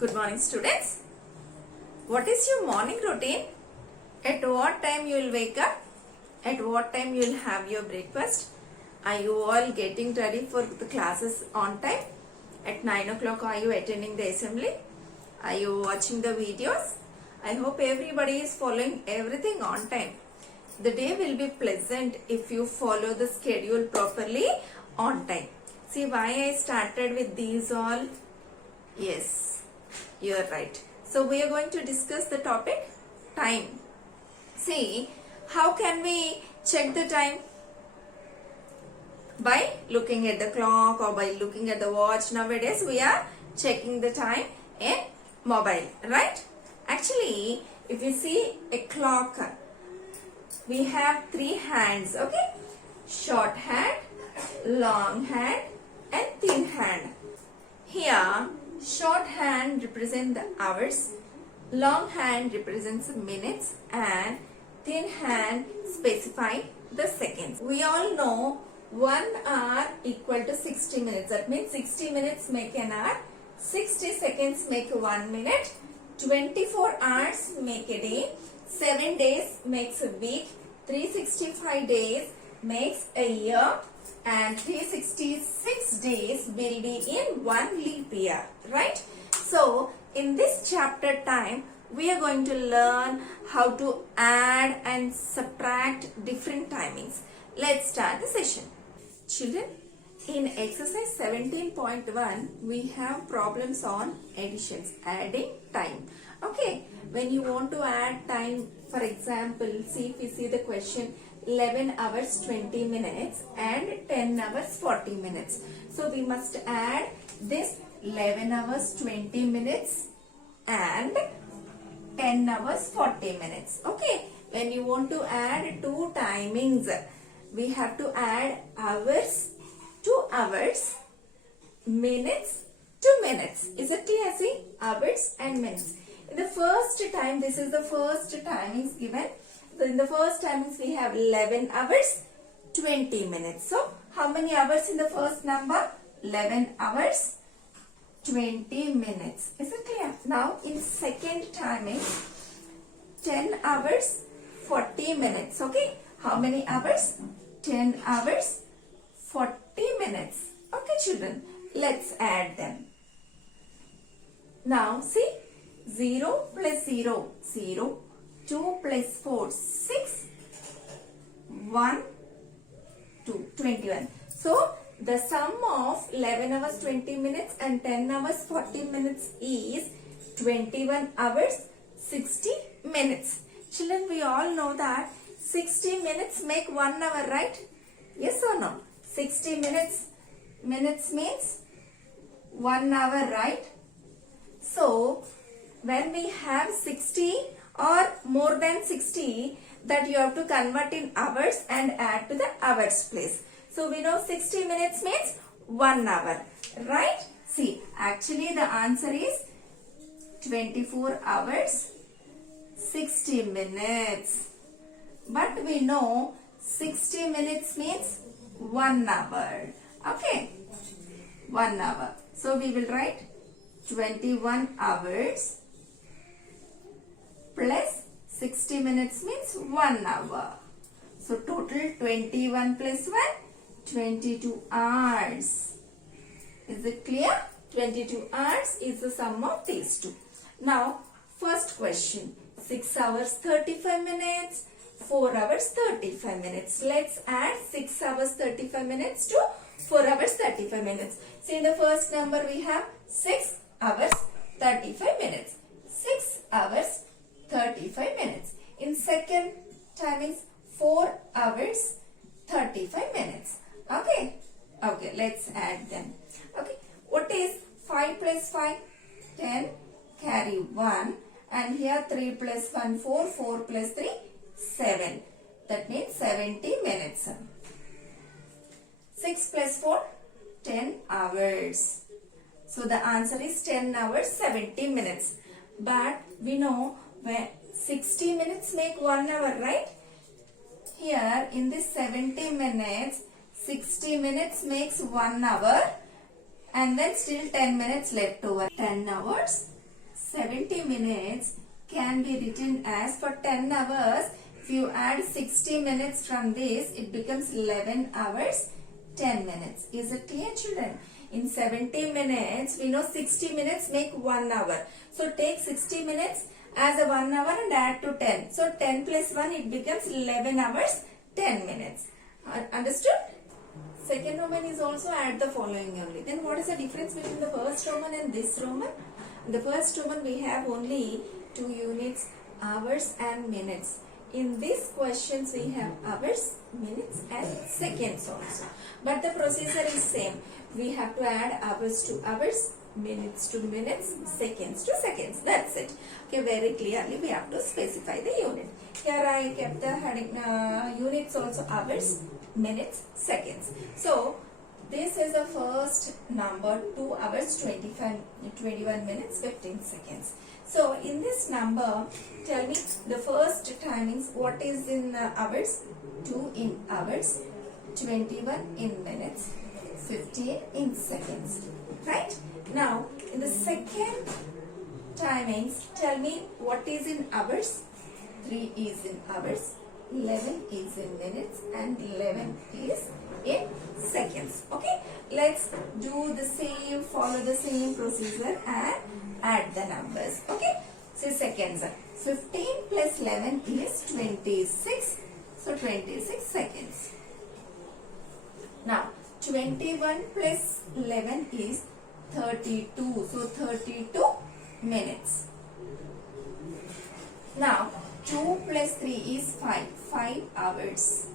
Good morning, students. What is your morning routine? At what time you will wake up? At what time you will have your breakfast? Are you all getting ready for the classes on time? At 9 o'clock are you attending the assembly? Are you watching the videos? I hope everybody is following everything on time. The day will be pleasant if you follow the schedule properly on time. See why I started with these all? Yes, you are right. So we are going to discuss the topic time. See, how can we check the time? By looking at the clock or by looking at the watch. Nowadays we are checking the time in mobile, right? Actually, if you see a clock, we have three hands, okay? Short hand, long hand and thin hand. Here, short hand represents the hours, long hand represents minutes and thin hand specify the seconds. We all know 1 hour equal to 60 minutes. That means 60 minutes make an hour, 60 seconds make 1 minute, 24 hours make a day, 7 days makes a week, 365 days makes a year and 366 days will be in 1 leap year, right? So in this chapter time we are going to learn how to add and subtract different timings. Let's start the session. Children, in exercise 17.1 we have problems on additions, adding time. Okay, when you want to add time, for example, see if you see the question, 11 hours 20 minutes and 10 hours 40 minutes. So we must add this 11 hours 20 minutes and 10 hours 40 minutes. Okay, when you want to add two timings, we have to add hours to hours, minutes to minutes. Is it clear? See, hours and minutes. In the first time, this is the first timings given. So in the first timings we have 11 hours 20 minutes. So how many hours in the first number? 11 hours 20 minutes. Is it clear? Now in second timing 10 hours 40 minutes. Okay. How many hours? 10 hours 40 minutes. Okay children. Let's add them. Now see, 0 plus 0, 0. 2 plus 4, 6, 1, 2, 21. So, the sum of 11 hours 20 minutes and 10 hours 40 minutes is 21 hours 60 minutes. Children, we all know that 60 minutes make 1 hour, right? Yes or no? 60 minutes means 1 hour, right? So, when we have 60 or more than 60, that you have to convert in hours and add to the hours place. So we know 60 minutes means 1 hour, right? See, actually the answer is 24 hours 60 minutes. But we know 60 minutes means 1 hour. Okay, 1 hour. So we will write 21 hours plus 60 minutes means 1 hour. So total 21 plus 1, 22 hours. Is it clear? 22 hours is the sum of these two. Now first question, 6 hours 35 minutes, 4 hours 35 minutes. Let's add 6 hours 35 minutes to 4 hours 35 minutes. See, in the first number we have 6 hours 35 minutes. 6 hours 35 minutes. In second timings 4 hours 35 minutes. Okay. Okay, let's add them. Okay. What is 5 plus 5? 10. Carry 1. And here 3 plus 1, 4. 4 plus 3, 7. That means 70 minutes. 6 plus 4, 10 hours. So the answer is 10 hours 70 minutes. But we know where 60 minutes make 1 hour, right? Here in this 70 minutes, 60 minutes makes 1 hour and then still 10 minutes left over. 10 hours 70 minutes can be written as for 10 hours. If you add 60 minutes from this, it becomes 11 hours, 10 minutes. Is it clear, children? In 70 minutes, we know 60 minutes make 1 hour. So take 60 minutes as a 1 hour and add to 10. So 10 plus 1, it becomes 11 hours, 10 minutes. Understood? Second Roman is also add the following only. Then what is the difference between the first Roman and this Roman? In the first Roman we have only 2 units, hours and minutes. In these questions we have hours, minutes and seconds also. But the procedure is same. We have to add hours to hours, minutes to minutes, seconds to seconds. That's it. Okay, very clearly we have to specify the unit. Here I kept the heading, units also hours, minutes, seconds. So this is the first number, 2 hours, 21 minutes, 15 seconds. So in this number, tell me the first timings, what is in hours? 2 in hours, 21 in minutes, 15 in seconds. Right? Now, in the second timings, tell me what is in hours? 3 is in hours, 11 is in minutes and 11 is in seconds. Okay, let's do the same, follow the same procedure and add the numbers. Okay, so seconds. 15 plus 11 is 26. So 26 seconds. Now 21 plus 11 is 32. So 32 minutes. Now 2 plus 3 is 5 hours.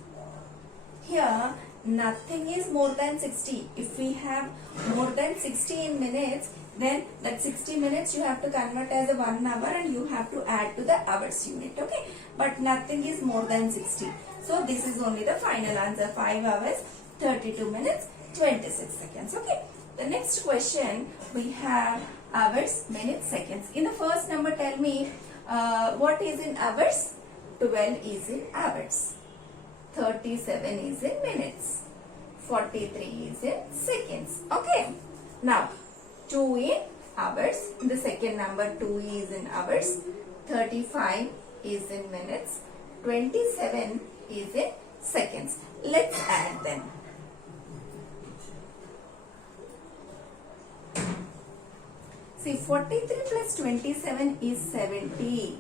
Here nothing is more than 60. If we have more than 60 in minutes, then that 60 minutes you have to convert as a 1 hour and you have to add to the hours unit. Okay, but nothing is more than 60. So this is only the final answer. 5 hours, 32 minutes, 26 seconds. Okay, the next question we have hours, minutes, seconds. In the first number, tell me what is in hours? 12 is in hours, 37 is in minutes, 43 is in seconds. Okay, now 2 in hours. In the second number, 2 is in hours, 35 is in minutes, 27 is in seconds. Let's add them. See, 43 plus 27 is 70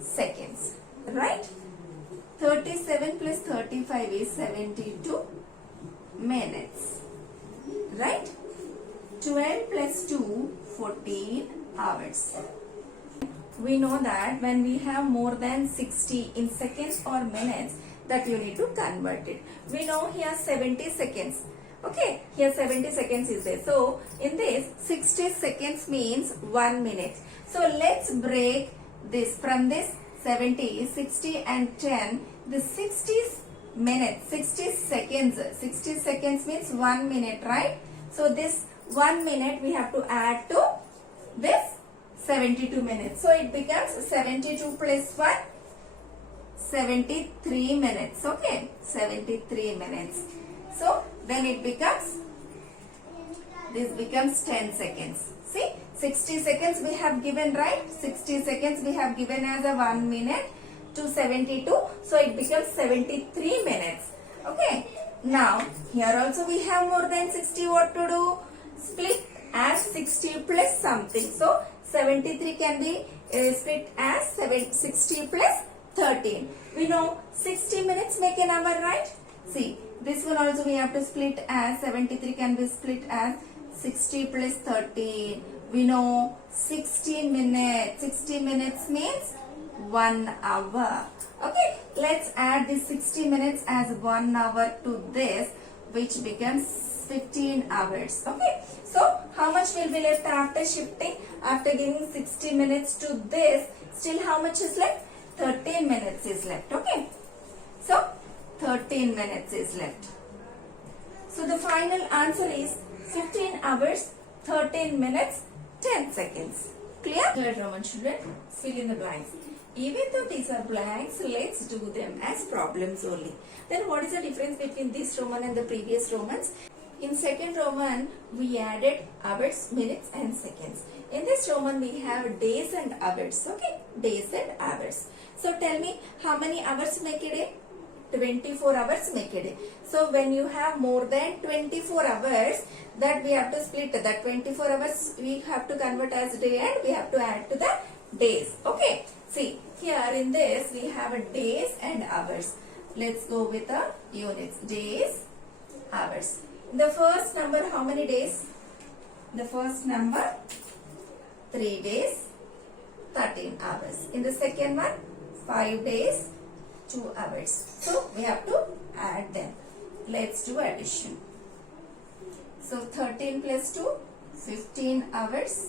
seconds, right? 37 plus 35 is 72 minutes, right? 12 plus 2, 14 hours. We know that when we have more than 60 in seconds or minutes, that you need to convert it. We know here 70 seconds. Okay, here 70 seconds is there. So, in this 60 seconds means 1 minute. So, let's break this from this 70, 60 and 10. The 60 minutes, 60 seconds. 60 seconds means 1 minute, right? So, this 1 minute we have to add to this 72 minutes. So, it becomes 72 plus 1, 73 minutes. Okay, 73 minutes. So, then it becomes, this becomes 10 seconds. See, 60 seconds we have given, right? 60 seconds we have given as a 1 minute to 72. So, it becomes 73 minutes. Okay. Now, here also we have more than 60. What to do? Split as 60 plus something. So, 73 can be split as 60 plus 13. We know 60 minutes make an hour, right? See, this one also we have to split as 73 can be split as 60 plus 13. We know 60 minutes. 60 minutes means 1 hour. Okay, let's add this 60 minutes as 1 hour to this, which becomes 15 hours. Okay, so how much will be left after shifting? After giving 60 minutes to this, still how much is left? 13 minutes is left. Okay, so 13 minutes is left. So the final answer is 15 hours, 13 minutes, 10 seconds. Clear? Clear, Roman children? Fill in the blanks. Even though these are blanks, let's do them as problems only. Then what is the difference between this Roman and the previous Romans? In second Roman, we added hours, minutes and seconds. In this next Roman we have days and hours. Okay, days and hours. So tell me, how many hours make a day? 24 hours make a day. So when you have more than 24 hours, that we have to split. That 24 hours we have to convert as day and we have to add to the days. Okay. See, here in this we have a days and hours. Let's go with the units. Days, hours. In the first number, how many days? The first number, 3 days, 13 hours. In the second one, 5 days, 2 hours. So we have to add them. Let's do addition. So 13 plus 2, 15 hours.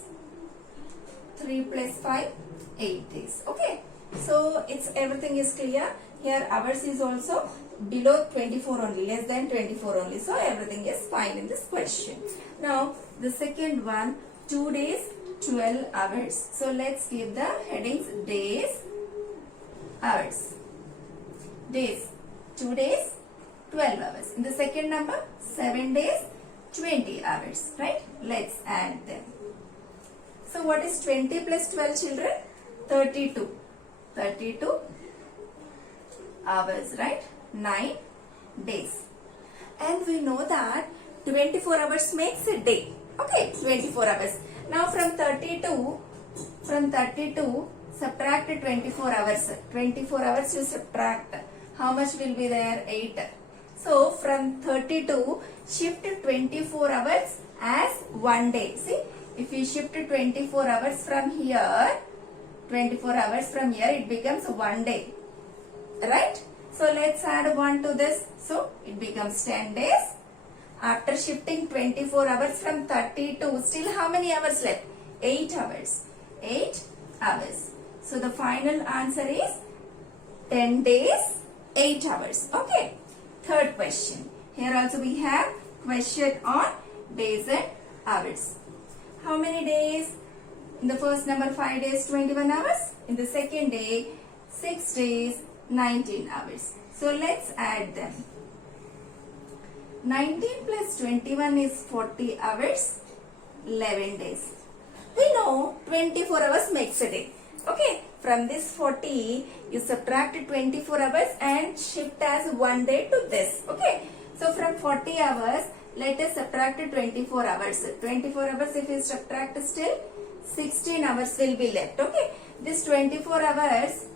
3 plus 5, 8 days. Okay. So it's everything is clear. Here hours is also below 24 only, less than 24 only. So everything is fine in this question. Now the second one, 2 days, 12 hours. So let's give the headings days, hours. Days, 2 days, 12 hours. In the second number, 7 days, 20 hours. Right? Let's add them. So what is 20 plus 12, children? 32. 32 hours, right? 9 days. And we know that 24 hours makes a day. Okay, 24 hours. Now from 32, subtract 24 hours. 24 hours you subtract. How much will be there? 8. So from 32, shift 24 hours as 1 day. See, if you shift 24 hours from here, 24 hours from here, it becomes 1 day. Right? So let's add 1 to this. So it becomes 10 days. After shifting 24 hours from 32, still how many hours left? 8 hours. 8 hours. So the final answer is 10 days, 8 hours. Okay. Third question. Here also we have question on days and hours. How many days? In the first number, 5 days, 21 hours. In the second day, 6 days, 19 hours. So let's add them. 19 plus 21 is 40 hours, 11 days. We know 24 hours makes a day. Okay, from this 40, you subtract 24 hours and shift as 1 day to this. Okay, so from 40 hours, let us subtract 24 hours. 24 hours if you subtract, still 16 hours will be left. Okay, this 24 hours,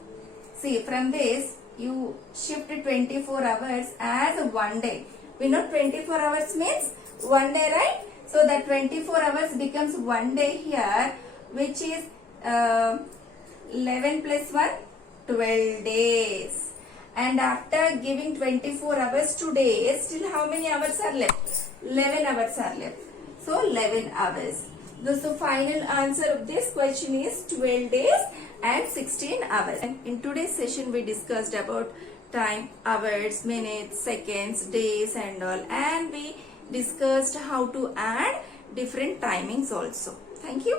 see, from this you shift 24 hours as 1 day. We know 24 hours means 1 day, right? So that 24 hours becomes 1 day here, which is 11 plus 1, 12 days. And after giving 24 hours to days, still how many hours are left? 11 hours are left. So 11 hours. So final answer of this question is 12 days and 16 hours. And in today's session we discussed about time, hours, minutes, seconds, days and all. And we discussed how to add different timings also. Thank you.